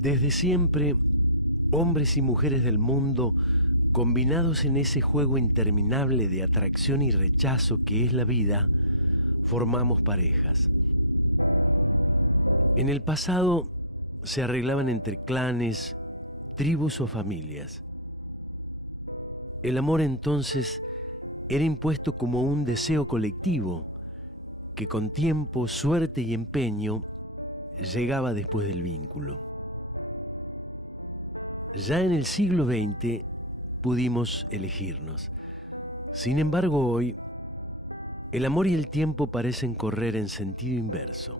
Desde siempre, hombres y mujeres del mundo, combinados en ese juego interminable de atracción y rechazo que es la vida, formamos parejas. En el pasado se arreglaban entre clanes, tribus o familias. El amor entonces era impuesto como un deseo colectivo que con tiempo, suerte y empeño llegaba después del vínculo. Ya en el siglo XX pudimos elegirnos. Sin embargo, hoy, el amor y el tiempo parecen correr en sentido inverso.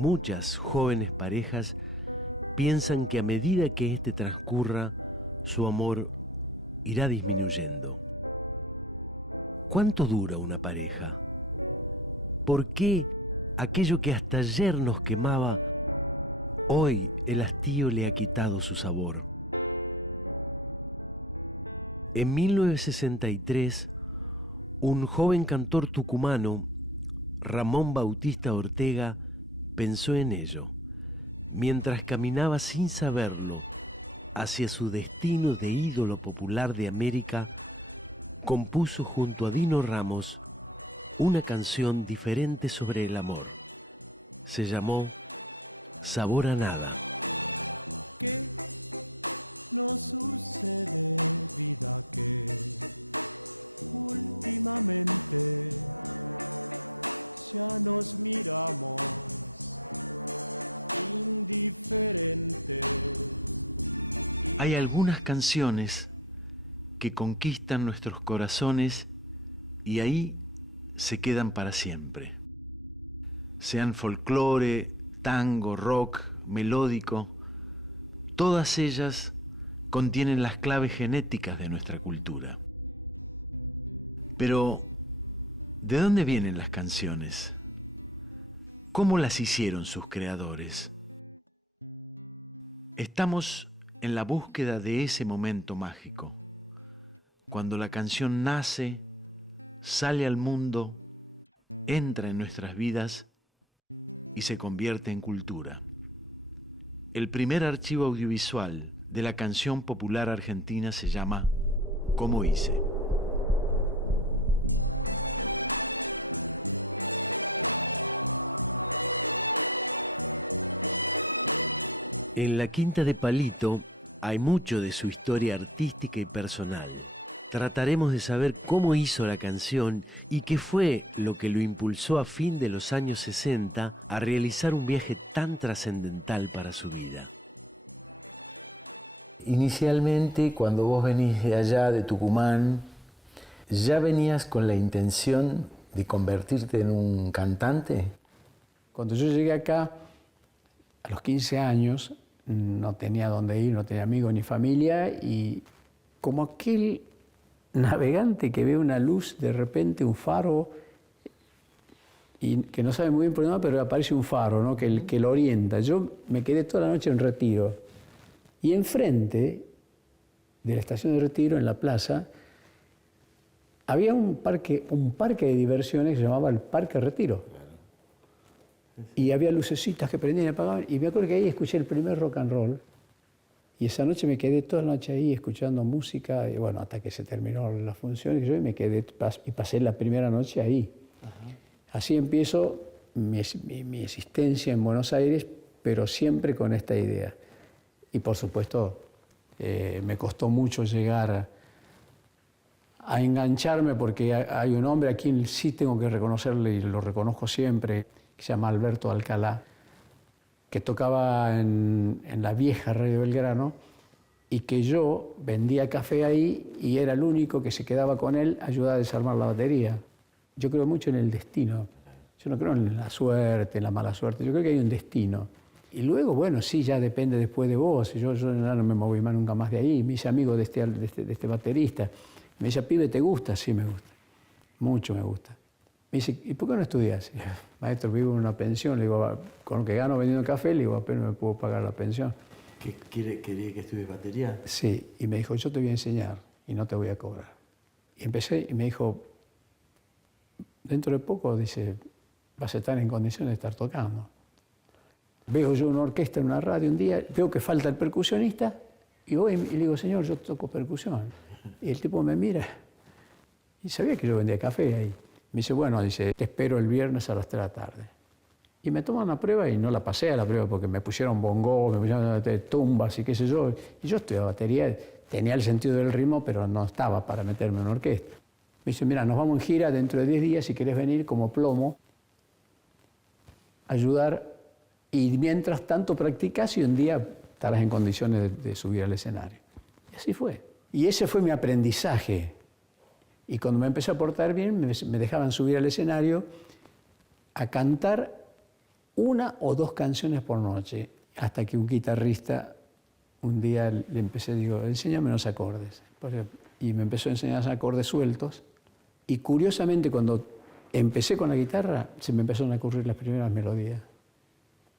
Muchas jóvenes parejas piensan que a medida que este transcurra, su amor irá disminuyendo. ¿Cuánto dura una pareja? ¿Por qué aquello que hasta ayer nos quemaba, hoy el hastío le ha quitado su sabor? En 1963, un joven cantor tucumano, Ramón Bautista Ortega, pensó en ello, mientras caminaba sin saberlo hacia su destino de ídolo popular de América. Compuso junto a Dino Ramos una canción diferente sobre el amor. Se llamó Sabor a Nada. ¿Qué nos sucede, vida, que últimamente ya nos miramos indiferentes? Hay algunas canciones que conquistan nuestros corazones y ahí se quedan para siempre. Sean folclore, tango, rock, melódico, todas ellas contienen las claves genéticas de nuestra cultura. Pero, ¿de dónde vienen las canciones? ¿Cómo las hicieron sus creadores? Estamos en la búsqueda de ese momento mágico, cuando la canción nace, sale al mundo, entra en nuestras vidas y se convierte en cultura. El primer archivo audiovisual de la canción popular argentina se llama ¿Cómo hice? En La Quinta de Palito hay mucho de su historia artística y personal. Trataremos de saber cómo hizo la canción y qué fue lo que lo impulsó a fin de los años 60 a realizar un viaje tan trascendental para su vida. Inicialmente, cuando vos venís de allá, de Tucumán, ¿ya venías con la intención de convertirte en un cantante? Cuando yo llegué acá, a los 15 años, no tenía dónde ir, no tenía amigos ni familia, y como aquel navegante que ve una luz, de repente un faro, y que no sabe muy bien por dónde va, pero aparece un faro, ¿no? que lo orienta. Yo me quedé toda la noche en Retiro, y enfrente de la estación de Retiro, en la plaza, había un parque de diversiones que se llamaba el Parque Retiro. Y había lucecitas que prendían y apagaban, y me acuerdo que ahí escuché el primer rock and roll, y esa noche me quedé toda la noche ahí escuchando música, y bueno, hasta que se terminó la función, y me quedé, y pasé la primera noche ahí. Ajá. Así empiezo mi existencia en Buenos Aires, pero siempre con esta idea. Y por supuesto, me costó mucho llegar a engancharme, porque hay un hombre a quien sí tengo que reconocerle, y lo reconozco siempre, que se llama Alberto Alcalá, que tocaba en la vieja Radio Belgrano, y que yo vendía café ahí y era el único que se quedaba con él a ayudar a desarmar la batería. Yo creo mucho en el destino. Yo no creo en la suerte, en la mala suerte. Yo creo que hay un destino. Y luego, bueno, sí, ya depende después de vos. Yo no me moví más nunca más de ahí. Me hice amigo de este baterista. Me dice, pibe, ¿te gusta? Sí, me gusta. Mucho me gusta. Me dice, ¿y por qué no estudias? Maestro, vivo en una pensión. Le digo, con lo que gano vendiendo café, le digo, apenas me puedo pagar la pensión. ¿Quería que estudies batería? Sí, y me dijo, yo te voy a enseñar y no te voy a cobrar. Y empecé y me dijo, dentro de poco, dice, vas a estar en condiciones de estar tocando. Veo yo una orquesta en una radio un día, veo que falta el percusionista y voy y le digo, señor, yo toco percusión. Y el tipo me mira y sabía que yo vendía café ahí. Me dice, bueno, dice, te espero el viernes a las 3 de la tarde. Y me toman una prueba y no la pasé a la prueba porque me pusieron bongo, me pusieron tumbas y qué sé yo. Y yo estudiaba batería, tenía el sentido del ritmo, pero no estaba para meterme en una orquesta. Me dice, mira, nos vamos en gira dentro de 10 días, si querés venir como plomo, ayudar. Y mientras tanto practicas y un día estarás en condiciones de subir al escenario. Y así fue. Y ese fue mi aprendizaje. Y cuando me empecé a portar bien, me dejaban subir al escenario a cantar 1 o 2 canciones por noche. Hasta que un guitarrista, un día le empecé, digo, enséñame unos acordes. Y me empezó a enseñar los acordes sueltos. Y curiosamente, cuando empecé con la guitarra, se me empezaron a ocurrir las primeras melodías.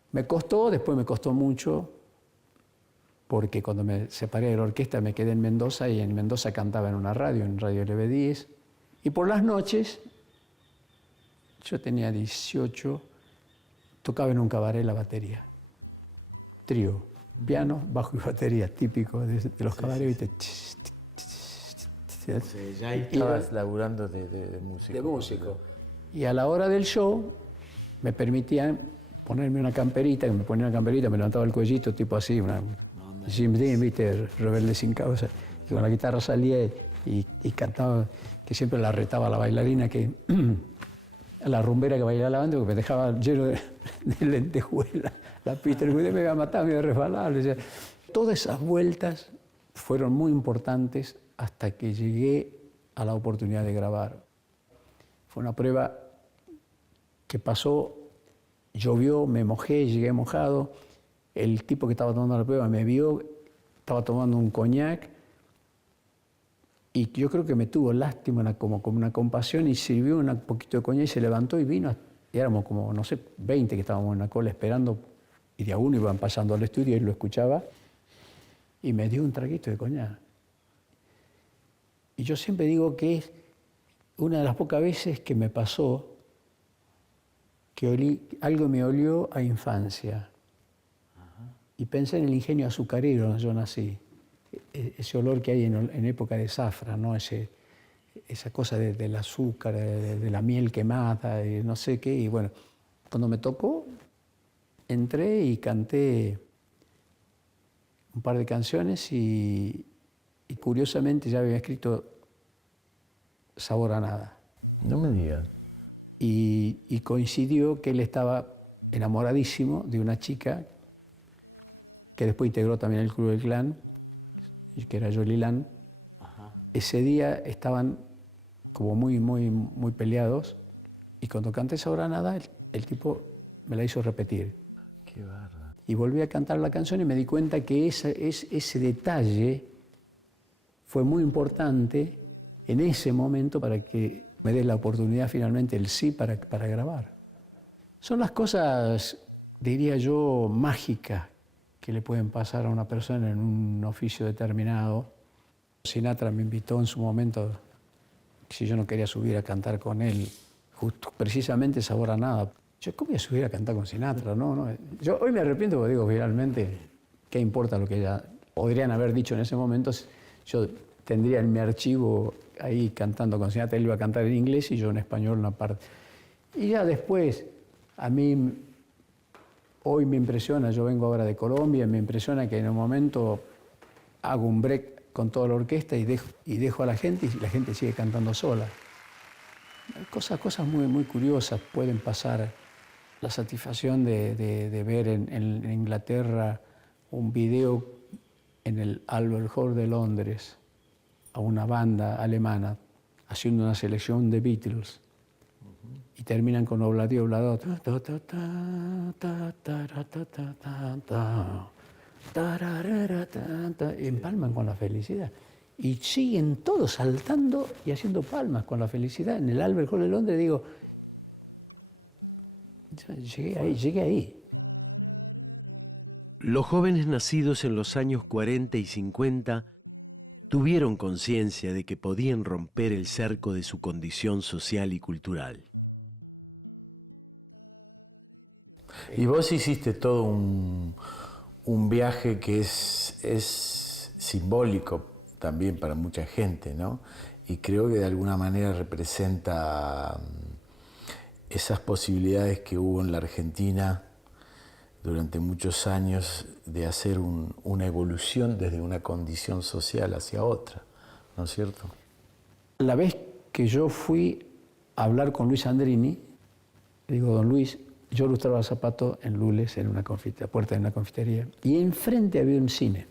Me costó, después me costó mucho, porque cuando me separé de la orquesta me quedé en Mendoza y en Mendoza cantaba en una radio, en Radio LB10. Y por las noches, yo tenía 18, tocaba en un cabaret la batería. Trío, piano, bajo y batería, típico de los cabarets. Ya estabas laburando de músico. De músico. Y a la hora del show me permitían ponerme una camperita, me ponía una camperita, me levantaba el cuellito, tipo así, una Jim Dean, ¿viste? Rebelde sin causa. Y con la guitarra salía y cantaba, que siempre la retaba a la bailarina, a la rumbera que bailaba la banda, porque me dejaba lleno de lentejuela. La Peter me iba a matar, me iba a resbalar. O sea, todas esas vueltas fueron muy importantes hasta que llegué a la oportunidad de grabar. Fue una prueba que pasó. Llovió, me mojé, llegué mojado. El tipo que estaba tomando la prueba me vio, estaba tomando un coñac y yo creo que me tuvo lástima, como una compasión, y sirvió un poquito de coñac y se levantó y vino. Y éramos como, no sé, 20 que estábamos en la cola esperando y de a uno iban pasando al estudio y él lo escuchaba y me dio un traguito de coñac. Y yo siempre digo que es una de las pocas veces que me pasó que algo me olió a infancia. Y pensé en el ingenio azucarero donde yo nací. Ese olor que hay en época de zafra, ¿no? Esa cosa del azúcar, de la miel quemada, de no sé qué. Y bueno, cuando me tocó, entré y canté un par de canciones y curiosamente ya había escrito Sabor a Nada. No me digas. Y coincidió que él estaba enamoradísimo de una chica que después integró también el Club del Clan, que era Jolie Lan. Ese día estaban como muy peleados y cuando canté Sabor a Nada, el tipo me la hizo repetir. Qué bárbaro. Y volví a cantar la canción y me di cuenta que ese detalle fue muy importante en ese momento para que me dé la oportunidad finalmente, el sí para grabar. Son las cosas, diría yo, mágicas que le pueden pasar a una persona en un oficio determinado. Sinatra me invitó en su momento, si yo no quería subir a cantar con él, justo precisamente Sabor a Nada. Yo, ¿cómo voy a subir a cantar con Sinatra? No. Yo hoy me arrepiento porque digo, finalmente, ¿qué importa lo que ya podrían haber dicho en ese momento? Yo tendría en mi archivo ahí cantando con Sinatra, él iba a cantar en inglés y yo en español una parte. Y ya después, a mí hoy me impresiona, yo vengo ahora de Colombia, me impresiona que en un momento hago un break con toda la orquesta y dejo a la gente y la gente sigue cantando sola. Cosas muy curiosas pueden pasar. La satisfacción de ver en Inglaterra un video en el Albert Hall de Londres a una banda alemana haciendo una selección de Beatles y terminan con Obladi Oblado y empalman con la felicidad y siguen todos saltando y haciendo palmas con la felicidad en el Albert Hall de Londres. Digo, llegué ahí. Los jóvenes nacidos en los años 40 y 50 tuvieron conciencia de que podían romper el cerco de su condición social y cultural. Y vos hiciste todo un viaje que es simbólico también para mucha gente, ¿no? Y creo que de alguna manera representa esas posibilidades que hubo en la Argentina durante muchos años de hacer una evolución desde una condición social hacia otra, ¿no es cierto? La vez que yo fui a hablar con Luis Andrini, le digo, don Luis, yo lustraba zapatos en Lules, en una puerta de una confitería, y enfrente había un cine.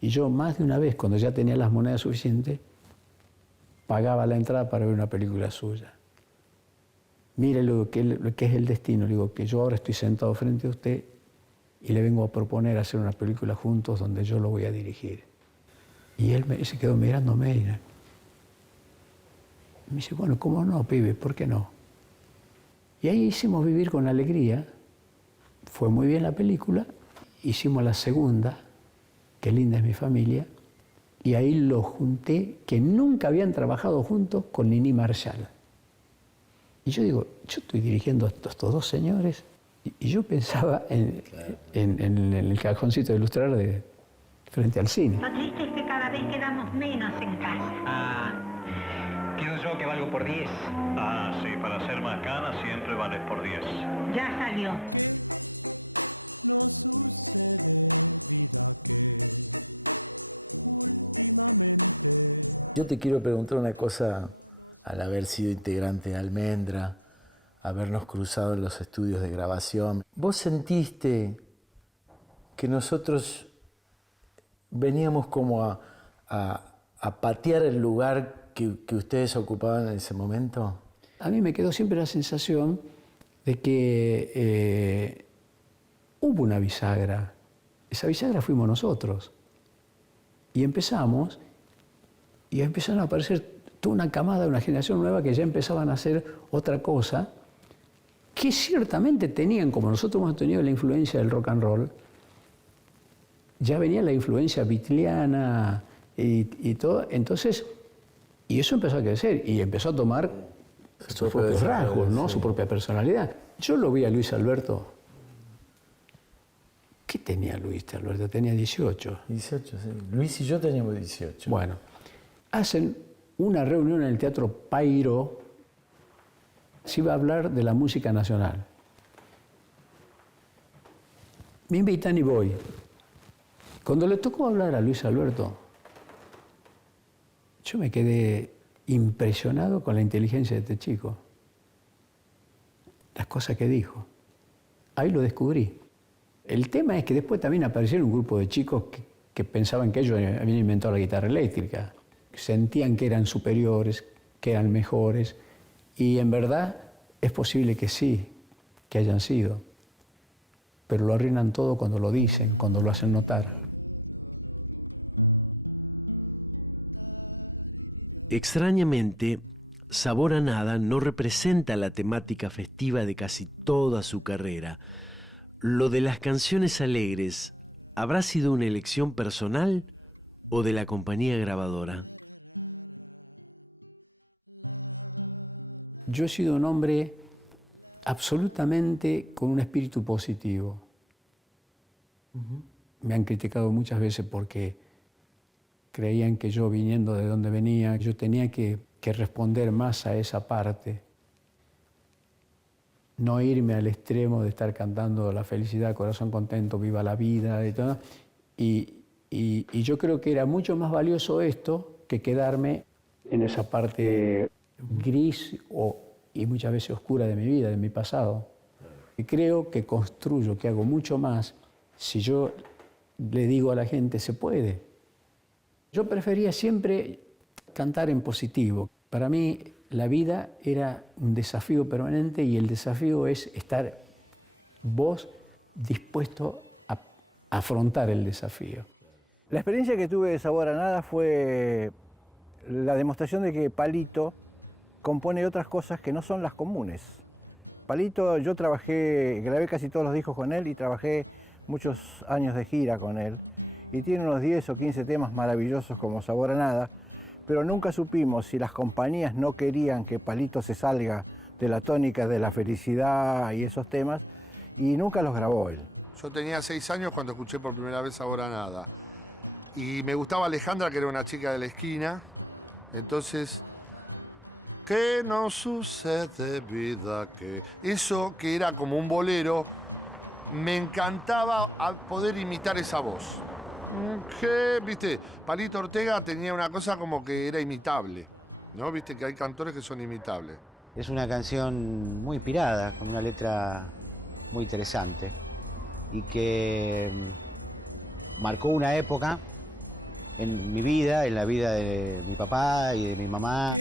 Y yo más de una vez, cuando ya tenía las monedas suficientes, pagaba la entrada para ver una película suya. Mire lo que es el destino. Le digo que yo ahora estoy sentado frente a usted y le vengo a proponer hacer una película juntos donde yo lo voy a dirigir. Y él se quedó mirándome y me dice, bueno, ¿cómo no, pibe? ¿Por qué no? Y ahí hicimos Vivir con Alegría. Fue muy bien la película. Hicimos la segunda, Qué linda es mi familia. Y ahí lo junté, que nunca habían trabajado juntos, con Nini Marshall. Y yo digo, yo estoy dirigiendo a estos dos señores. Y yo pensaba en el cajoncito de ilustrar frente al cine. Lo triste es que cada vez quedamos menos en casa. Ah, pienso yo que valgo por 10. Ah, sí, para ser más ganas siempre vales por 10. Ya salió. ¿Qué nos sucede, vida, que últimamente? Yo te quiero preguntar una cosa, al haber sido integrante de Almendra, habernos cruzado en los estudios de grabación. ¿Vos sentiste que nosotros veníamos como a patear el lugar que ustedes ocupaban en ese momento? A mí me quedó siempre la sensación de que hubo una bisagra. Esa bisagra fuimos nosotros. Y empezamos, y empezaron a aparecer toda una camada, una generación nueva que ya empezaban a hacer otra cosa, que ciertamente tenían, como nosotros hemos tenido la influencia del rock and roll, ya venía la influencia beatliana y todo. Entonces, y eso empezó a crecer y empezó a tomar sus propios rasgos, ¿no? Sí. Su propia personalidad. Yo lo vi a Luis Alberto. ¿Qué tenía Luis Alberto? Tenía 18. 18, sí. Luis y yo teníamos 18. Bueno, hacen una reunión en el Teatro Pairo. Se iba a hablar de la música nacional. Me invitan y voy. Cuando le tocó hablar a Luis Alberto, yo me quedé impresionado con la inteligencia de este chico. Las cosas que dijo. Ahí lo descubrí. El tema es que después también aparecieron un grupo de chicos que pensaban que ellos habían inventado la guitarra eléctrica. Sentían que eran superiores, que eran mejores. Y en verdad es posible que sí, que hayan sido. Pero lo arruinan todo cuando lo dicen, cuando lo hacen notar. Extrañamente, Sabor a Nada no representa la temática festiva de casi toda su carrera. ¿Lo de las canciones alegres habrá sido una elección personal o de la compañía grabadora? Yo he sido un hombre absolutamente con un espíritu positivo. Me han criticado muchas veces porque creían que yo, viniendo de donde venía, yo tenía que responder más a esa parte. No irme al extremo de estar cantando la felicidad, corazón contento, viva la vida y todo. Y yo creo que era mucho más valioso esto que quedarme en esa parte gris y muchas veces oscura de mi vida, de mi pasado. Y creo que construyo, que hago mucho más si yo le digo a la gente, se puede. Yo prefería siempre cantar en positivo. Para mí la vida era un desafío permanente y el desafío es estar vos dispuesto a afrontar el desafío. La experiencia que tuve de Sabor a Nada fue la demostración de que Palito compone otras cosas que no son las comunes. Palito, yo grabé casi todos los discos con él y trabajé muchos años de gira con él. Y tiene unos 10 o 15 temas maravillosos como Sabor a Nada, pero nunca supimos si las compañías no querían que Palito se salga de la tónica de la felicidad y esos temas, y nunca los grabó él. Yo tenía 6 años cuando escuché por primera vez Sabor a Nada. Y me gustaba Alejandra, que era una chica de la esquina. Entonces, ¿qué nos sucede, vida? Que eso que era como un bolero, me encantaba poder imitar esa voz. Que, viste, Palito Ortega tenía una cosa como que era imitable, ¿no? Viste que hay cantores que son imitables. Es una canción muy inspirada, con una letra muy interesante y que marcó una época en mi vida, en la vida de mi papá y de mi mamá.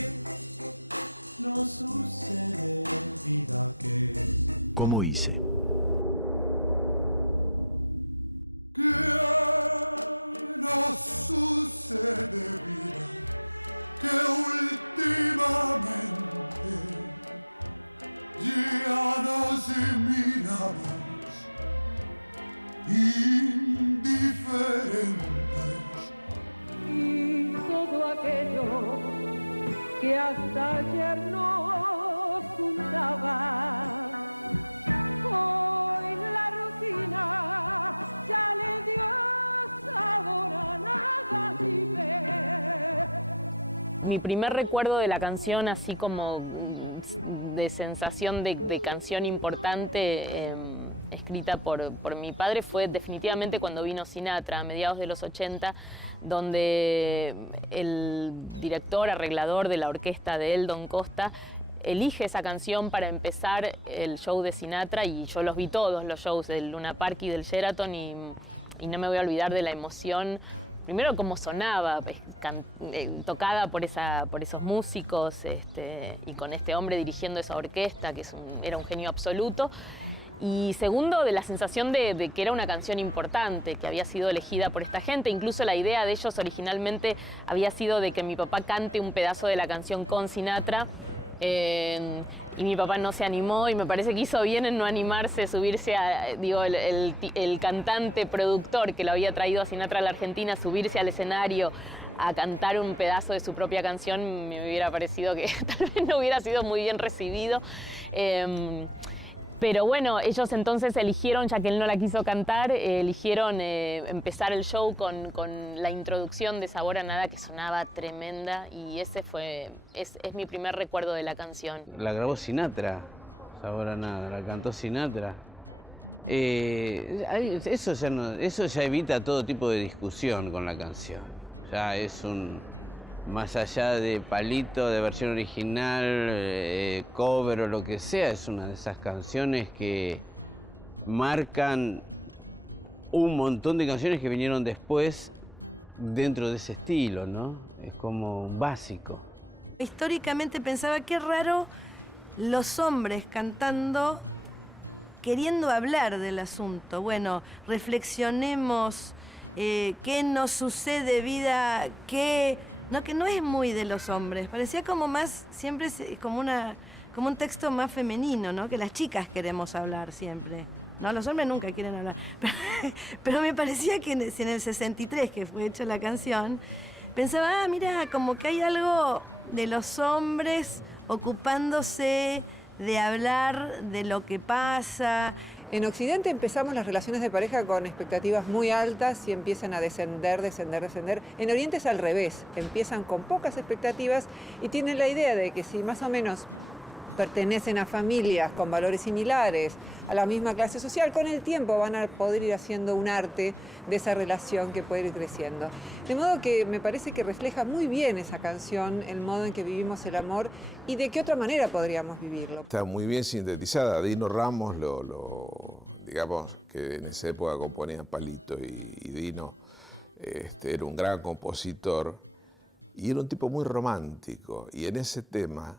No sucede, vida, que... ¿Cómo hice? No sucede, vida, que últimamente ya nos miramos indiferentes. Y todo aquello que hasta ayer nos juntaba, hoy la rutina ya le dio sabor a nada, vive. Mi primer recuerdo de la canción, así como de sensación de canción importante, escrita por mi padre, fue definitivamente cuando vino Sinatra, a mediados de los 80, donde el director, arreglador de la orquesta de él, Don Costa, elige esa canción para empezar el show de Sinatra, y yo los vi todos, los shows del Luna Park y del Sheraton, y no me voy a olvidar de la emoción. Primero cómo sonaba, tocada por esos músicos, y con este hombre dirigiendo esa orquesta, que era un genio absoluto. Y segundo, de la sensación de que era una canción importante, que había sido elegida por esta gente. Incluso la idea de ellos originalmente había sido de que mi papá cante un pedazo de la canción con Sinatra. Y mi papá no se animó, y me parece que hizo bien en no animarse, subirse a, digo, el cantante productor que lo había traído a Sinatra a la Argentina, subirse al escenario a cantar un pedazo de su propia canción. Me hubiera parecido que tal vez no hubiera sido muy bien recibido. Pero bueno, ellos entonces eligieron, ya que él no la quiso cantar, eligieron empezar el show con la introducción de Sabor a Nada, que sonaba tremenda, y ese es mi primer recuerdo de la canción. La grabó Sinatra, Sabor a Nada, la cantó Sinatra. Eso ya evita todo tipo de discusión con la canción. Ya es más allá de Palito, de versión original, cover o lo que sea, es una de esas canciones que marcan un montón de canciones que vinieron después dentro de ese estilo, ¿no? Es como un básico. Históricamente pensaba qué raro los hombres cantando, queriendo hablar del asunto. Bueno, reflexionemos, qué nos sucede, vida, que no es muy de los hombres. Parecía como más, siempre como un texto más femenino, ¿no? Que las chicas queremos hablar siempre. No, los hombres nunca quieren hablar. Pero me parecía que en el 63, que fue hecha la canción, pensaba, mira, como que hay algo de los hombres ocupándose de hablar de lo que pasa. En Occidente empezamos las relaciones de pareja con expectativas muy altas y empiezan a descender. En Oriente es al revés, empiezan con pocas expectativas y tienen la idea de que si más o menos pertenecen a familias con valores similares, a la misma clase social, con el tiempo van a poder ir haciendo un arte de esa relación que puede ir creciendo. De modo que me parece que refleja muy bien esa canción, el modo en que vivimos el amor y de qué otra manera podríamos vivirlo. Está muy bien sintetizada. Dino Ramos, digamos que en esa época componían Palito y Dino, era un gran compositor y era un tipo muy romántico. Y en ese tema,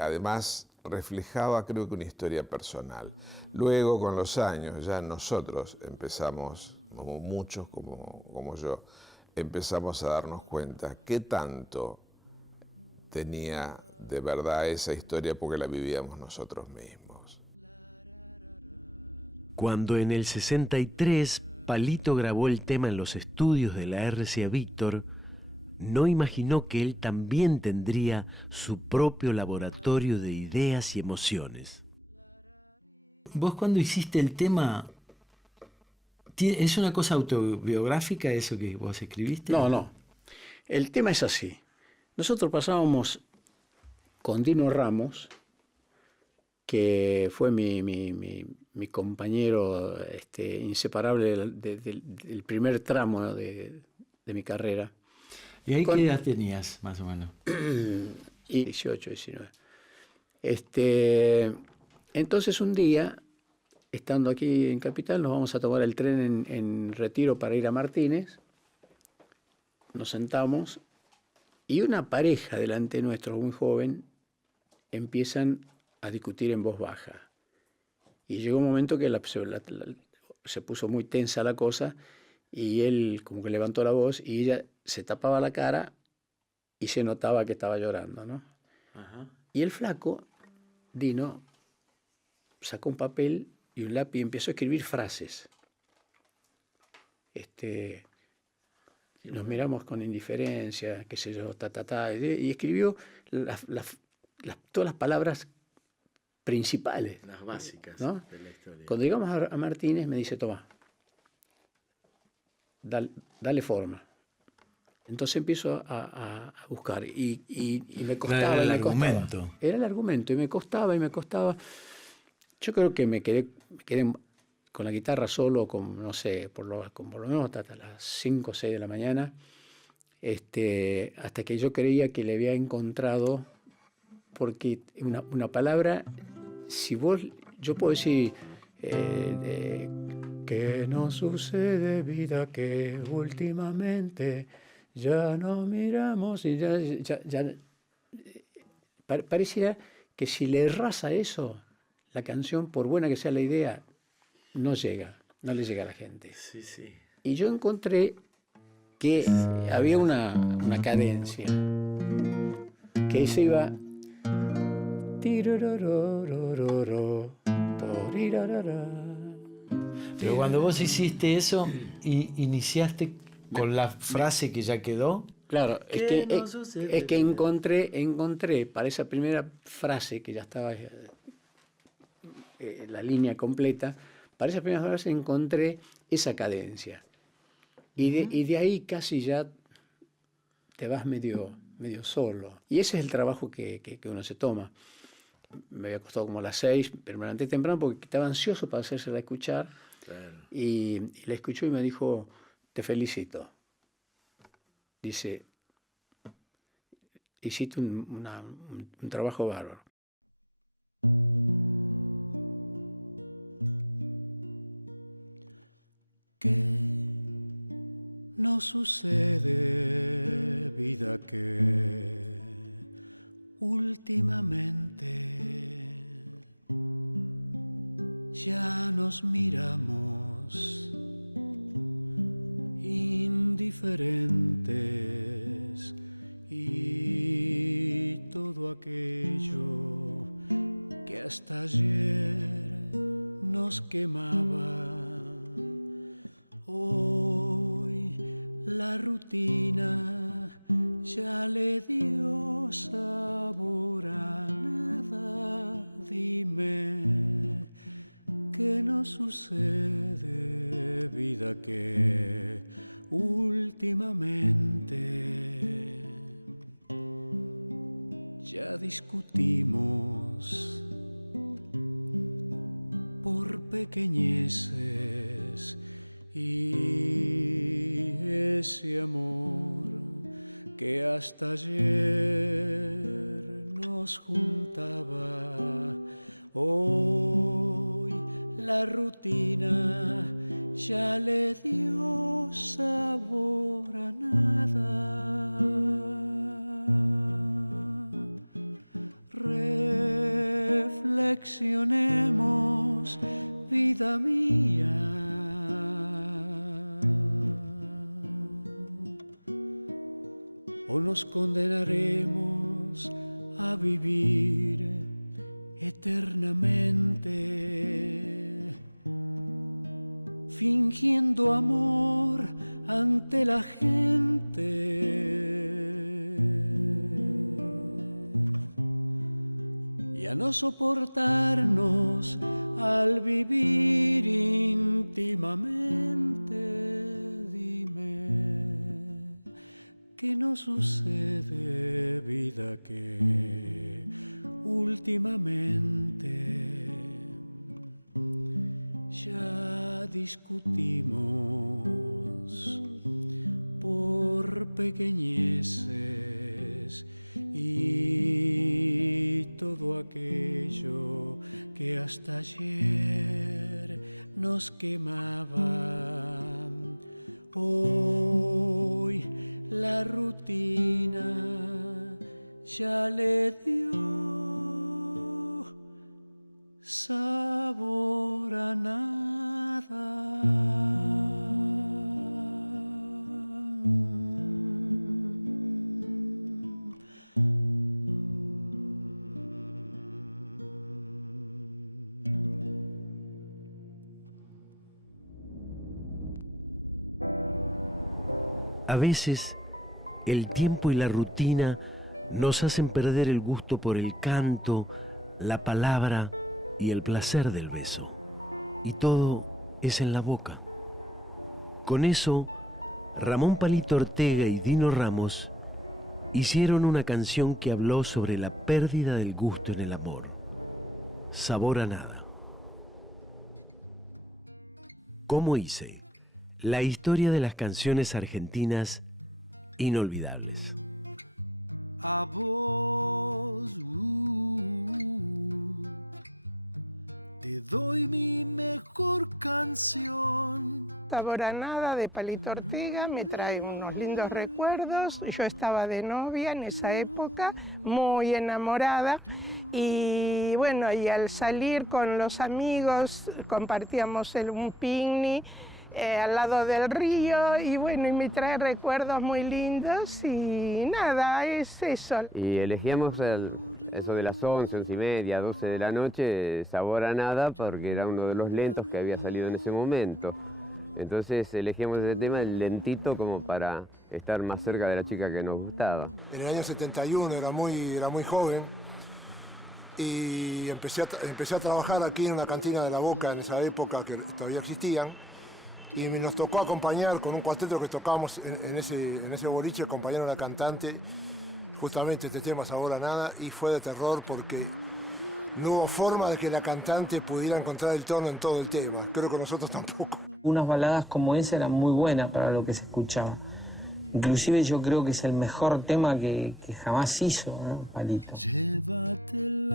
además, reflejaba, creo que, una historia personal. Luego, con los años, ya nosotros empezamos, como muchos como yo, empezamos a darnos cuenta qué tanto tenía de verdad esa historia porque la vivíamos nosotros mismos. Cuando en el 63 Palito grabó el tema en los estudios de la RCA Víctor, no imaginó que él también tendría su propio laboratorio de ideas y emociones. vos cuando hiciste el tema, ¿es una cosa autobiográfica eso que vos escribiste? No. El tema es así. Nosotros pasábamos con Dino Ramos, que fue mi compañero inseparable del primer tramo de mi carrera. ¿Y ahí qué edad tenías, más o menos? 18, 19. Entonces un día, estando aquí en Capital, nos vamos a tomar el tren en Retiro para ir a Martínez. Nos sentamos y una pareja delante nuestro, muy joven, empiezan a discutir en voz baja. Y llegó un momento que se puso muy tensa la cosa y él como que levantó la voz y ella se tapaba la cara y se notaba que estaba llorando, ¿no? Ajá. Y el flaco, Dino, sacó un papel y un lápiz y empezó a escribir frases. Nos miramos con indiferencia, qué sé yo, y escribió todas las palabras principales. Las básicas, ¿no? De la historia. Cuando llegamos a Martínez me dice, toma, dale forma. Entonces empiezo a buscar y me costaba. Era el me costaba. argumento. Era el argumento y me costaba. Yo creo que me quedé con la guitarra solo, no sé, por lo menos hasta las 5 o 6 de la mañana, hasta que yo creía que le había encontrado, porque una palabra, yo puedo decir, que no sucede, vida, que últimamente ya no miramos y ya pareciera que si le erras a eso, la canción, por buena que sea la idea, no le llega a la gente. Sí, sí. Y yo encontré que había una cadencia, que se iba... Pero cuando vos hiciste eso, iniciaste con la frase que ya quedó. Claro, es que encontré para esa primera frase, que ya estaba la línea completa, para esa primera frase encontré esa cadencia. Y de ahí casi ya te vas medio solo. Y ese es el trabajo que uno se toma. Me había costado como a las 6, pero me levanté temprano porque estaba ansioso para hacérsela escuchar. Claro. Y la escuchó y me dijo, te felicito. Dice, hiciste un trabajo bárbaro. ¿Qué no sucede, vida, que últimamente ya nos miramos indiferentes y todo aquello que hasta ayer nos quemaba, hoy la rutina ya le dio sabor a nada. Dime, ¿qué nos sucede, vida, que últimamente ya discutimos por pequeñeces y ese amor que hasta ayer nos juntaba, hoy la rutina ya le dio sabor a nada. Reflexionemos, vida mía, o nos condenaremos a vivir eternamente, fingiendo amor ante la gente. Y y a no soportarnos al vivir íntimamente. Dime, ¿qué nos sucede, vida, que últimamente ya discutimos por pequeñeces y todo aquello que hasta ayer nos quemaba? Hoy la rutina ya le dio sabor a nada. A veces, el tiempo y la rutina nos hacen perder el gusto por el canto, la palabra y el placer del beso. Y todo es en la boca. Con eso, Ramón Palito Ortega y Dino Ramos hicieron una canción que habló sobre la pérdida del gusto en el amor. Sabor a nada. ¿Cómo hice? La historia de las canciones argentinas inolvidables. A vos te doy mi mejor canción. Sabor a nada de Palito Ortega me trae unos lindos recuerdos. Yo estaba de novia en esa época, muy enamorada, y bueno, y al salir con los amigos compartíamos un picnic al lado del río, y bueno, y me trae recuerdos muy lindos, y nada, es eso. Y elegíamos eso de las 11, 11 y media, 12 de la noche, Sabor a nada, porque era uno de los lentos que había salido en ese momento. Entonces elegíamos ese tema, el lentito, como para estar más cerca de la chica que nos gustaba. En el año 71 era muy joven, y empecé a trabajar aquí en una cantina de La Boca en esa época, que todavía existían. Y nos tocó acompañar con un cuarteto que tocábamos en ese boliche, acompañar a una cantante, justamente este tema Sabor a nada, y fue de terror porque no hubo forma de que la cantante pudiera encontrar el tono en todo el tema. Creo que nosotros tampoco. Unas baladas como esa eran muy buenas para lo que se escuchaba. Inclusive yo creo que es el mejor tema que jamás hizo, ¿no, Palito? Llévatela.